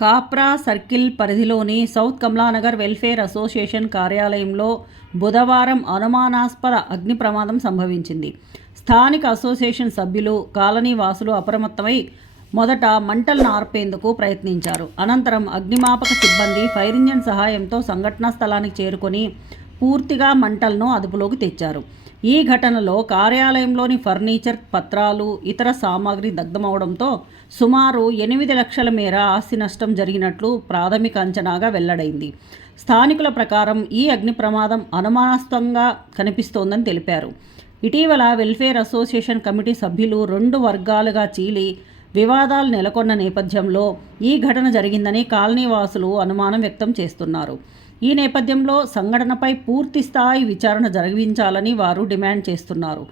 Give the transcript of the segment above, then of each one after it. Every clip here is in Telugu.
కాప్రా సర్కిల్ పరిధిలోని సౌత్ కమలానగర్ వెల్ఫేర్ అసోసియేషన్ కార్యాలయంలో బుధవారం అనుమానాస్పద అగ్ని ప్రమాదం సంభవించింది. స్థానిక అసోసియేషన్ సభ్యులు, కాలనీ వాసులు అప్రమత్తమై మొదట మంటలను ఆర్పేందుకు ప్రయత్నించారు. అనంతరం అగ్నిమాపక సిబ్బంది ఫైర్ ఇంజిన్ సహాయంతో సంఘటనా స్థలానికి చేరుకొని పూర్తిగా మంటలను అదుపులోకి తెచ్చారు. ఈ ఘటనలో కార్యాలయంలోని ఫర్నిచర్, పత్రాలు, ఇతర సామాగ్రి దగ్ధమవడంతో సుమారు 8 లక్షల మేర ఆస్తి నష్టం జరిగినట్లు ప్రాథమిక అంచనాగా వెల్లడైంది. స్థానికుల ప్రకారం ఈ అగ్ని ప్రమాదం అనుమానాస్పదంగా కనిపిస్తోందని తెలిపారు. ఇటీవల వెల్ఫేర్ అసోసియేషన్ కమిటీ సభ్యులు 2 వర్గాలుగా చీలి వివాదాలు నెలకొన్న నేపథ్యంలో ఈ ఘటన జరిగిందని కాలనీవాసులు అనుమానం వ్యక్తం చేస్తున్నారు. ఈ నేపథ్యంలో సంఘటనపై పూర్తి స్థాయి విచారణ జరిపించాలని వారు డిమాండ్ చేస్తున్నారు.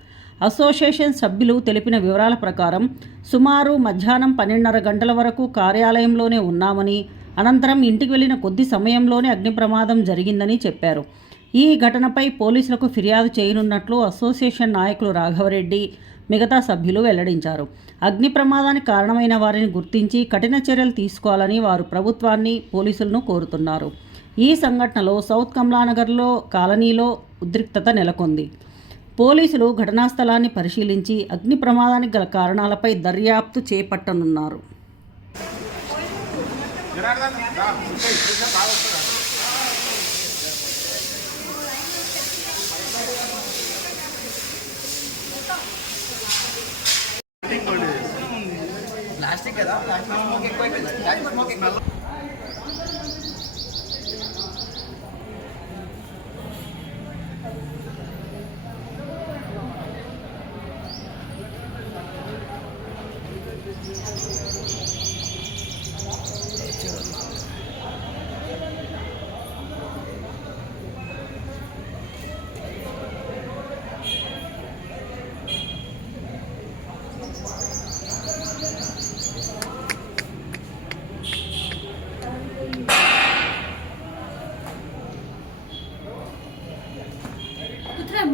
అసోసియేషన్ సభ్యులు తెలిపిన వివరాల ప్రకారం సుమారు మధ్యాహ్నం 12:30 గంటల వరకు కార్యాలయంలోనే ఉన్నామని, అనంతరం ఇంటికి వెళ్లిన కొద్ది సమయంలోనే అగ్ని ప్రమాదం జరిగిందని చెప్పారు. ఈ ఘటనపై పోలీసులకు ఫిర్యాదు చేయనున్నట్లు అసోసియేషన్ నాయకులు రాఘవరెడ్డి, మిగతా సభ్యులు వెల్లడించారు. అగ్ని ప్రమాదానికి కారణమైన వారిని గుర్తించి కఠిన చర్యలు తీసుకోవాలని వారు ప్రభుత్వాన్ని, పోలీసులను కోరుతున్నారు. ఈ సంఘటనలో సౌత్ కమలానగర్లో కాలనీలో ఉద్రిక్తత నెలకొంది. పోలీసులు ఘటనా స్థలాన్ని పరిశీలించి అగ్ని ప్రమాదానికి గల కారణాలపై దర్యాప్తు చేపట్టనున్నారు. ప్లాస్టిక్ కదా, ప్లాస్టిక్ ఎక్కువ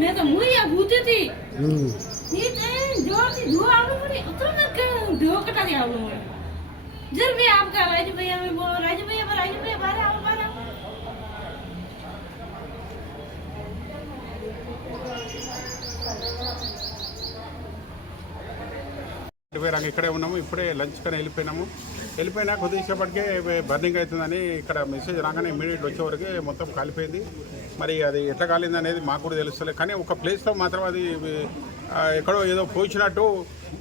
मैं तो मुझे भूती थी ये जोर से धुआं आने पड़ी उतना तक धुआं कटा दिया हम लोगों ने जब भी आपका राजू भैया में बोलो राजू भैया बाहर आओ ఇక్కడే ఉన్నాము. ఇప్పుడే లంచ్ కని వెళ్ళిపోయినా కొద్దిసేపటికే బర్నింగ్ అవుతుందని ఇక్కడ మెసేజ్ రాగానే ఇమీడియట్ వచ్చేవరకే మొత్తం కాలిపోయింది. మరి అది ఎట్లా కాలింది అనేది మాకు కూడా తెలుస్తలేదు. కానీ ఒక ప్లేస్లో మాత్రం అది ఎక్కడో ఏదో పోయించినట్టు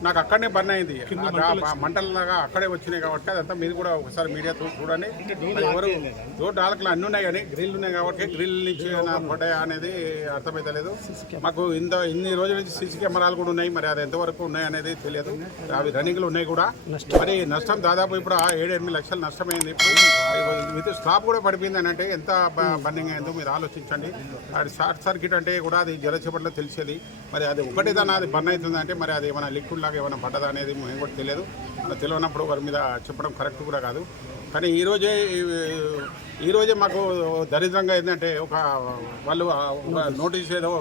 నాకు అక్కడనే బర్న్ అయింది. మంటలలాగా అక్కడే వచ్చినాయి కాబట్టి అదంతా మీరు కూడా ఒకసారి మీడియా చూడండి. ఎవరు రోడ్డు ఆలకలు అన్నీ ఉన్నాయి కానీ గ్రిల్ ఉన్నాయి కాబట్టి గ్రిల్ నుంచి పడ్డాయా అనేది అర్థమైతలేదు. మాకు ఇన్ని రోజుల నుంచి సీసీ కెమెరాలు కూడా ఉన్నాయి. మరి అది ఎంతవరకు ఉన్నాయి అనేది తెలియదు. అవి రన్నింగ్లు ఉన్నాయి కూడా. మరి నష్టం దాదాపు ఇప్పుడు 7-8 లక్షలు నష్టమైంది. ఇప్పుడు విత్ స్టాప్ కూడా పడిపోయింది అని అంటే ఎంత బర్నింగ్ అయిందో మీరు ఆలోచించండి. అది షార్ట్ సర్క్యూట్ అంటే కూడా అది జలచేపట్లో తెలిసేది. మరి అది ఒకటేదన్నా అది బర్న్ అవుతుంది అంటే మరి అది ఏమైనా లిక్విడ్ లాగా ఏమైనా పడ్డదా అనేది మేము కూడా తెలియదు. తెలియనప్పుడు వారి మీద చెప్పడం కరెక్ట్ కూడా కాదు. కానీ ఈరోజే మాకు దరిద్రంగా ఏంటంటే వాళ్ళు నోటీస్ ఏదో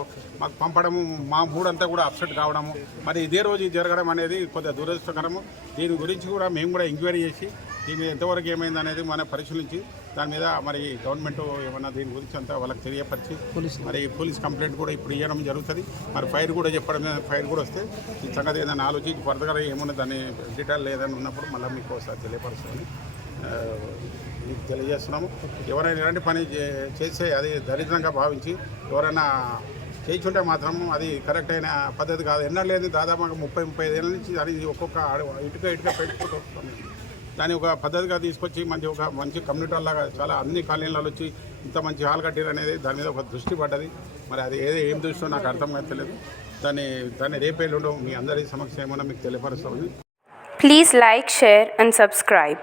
మాకు పంపడము, మా మూడంతా కూడా అప్సెట్ కావడము, మరి ఇదే రోజు జరగడం అనేది కొద్దిగా దురదృష్టకరము. దీని గురించి కూడా మేము కూడా ఎంక్వైరీ చేసి దీని ఎంతవరకు ఏమైంది అనేది మనం పరిశీలించి దాని మీద మరి గవర్నమెంట్ ఏమన్నా దీని గురించి అంతా వాళ్ళకి తెలియపరిచి మరి పోలీస్ కంప్లైంట్ కూడా ఇప్పుడు ఇవ్వడం జరుగుతుంది. మరి ఫైర్ కూడా చెప్పడం, ఫైర్ కూడా వస్తే ఈ సంగతి ఏదైనా ఆలోచించి ఫర్దర్గా ఏమన్నా దాని డీటెయిల్ ఏదైనా ఉన్నప్పుడు మళ్ళీ మీకు ఒకసారి తెలియపరుస్తుంది మీకు తెలియజేస్తున్నాము. ఎవరైనా ఇలాంటి పని చేస్తే అది దరిద్రంగా భావించి ఎవరైనా చేయించుంటే మాత్రం అది కరెక్ట్ అయిన పద్ధతి కాదు. ఎన్నడలేదు దాదాపు 30-35 ఏళ్ళ నుంచి అది ఒక్కొక్క ఇటుక పెట్టుకుంటూ వస్తుంది. దాన్ని ఒక పద్ధతిగా తీసుకొచ్చి మంచి కమ్యూనిటీ లాగా చాలా అన్ని కాలనీలలో వచ్చి ఇంత మంచి హాల్ కట్టారు అనేది దాని మీద ఒక దృష్టి పడ్డది. మరి అది ఏం దృష్టో నాకు అర్థం కాలేదు. దాన్ని రేపేళ్ళు మీ అందరి సమక్షం ఏమన్నా మీకు తెలియపరుస్తామని. Please like, share and subscribe.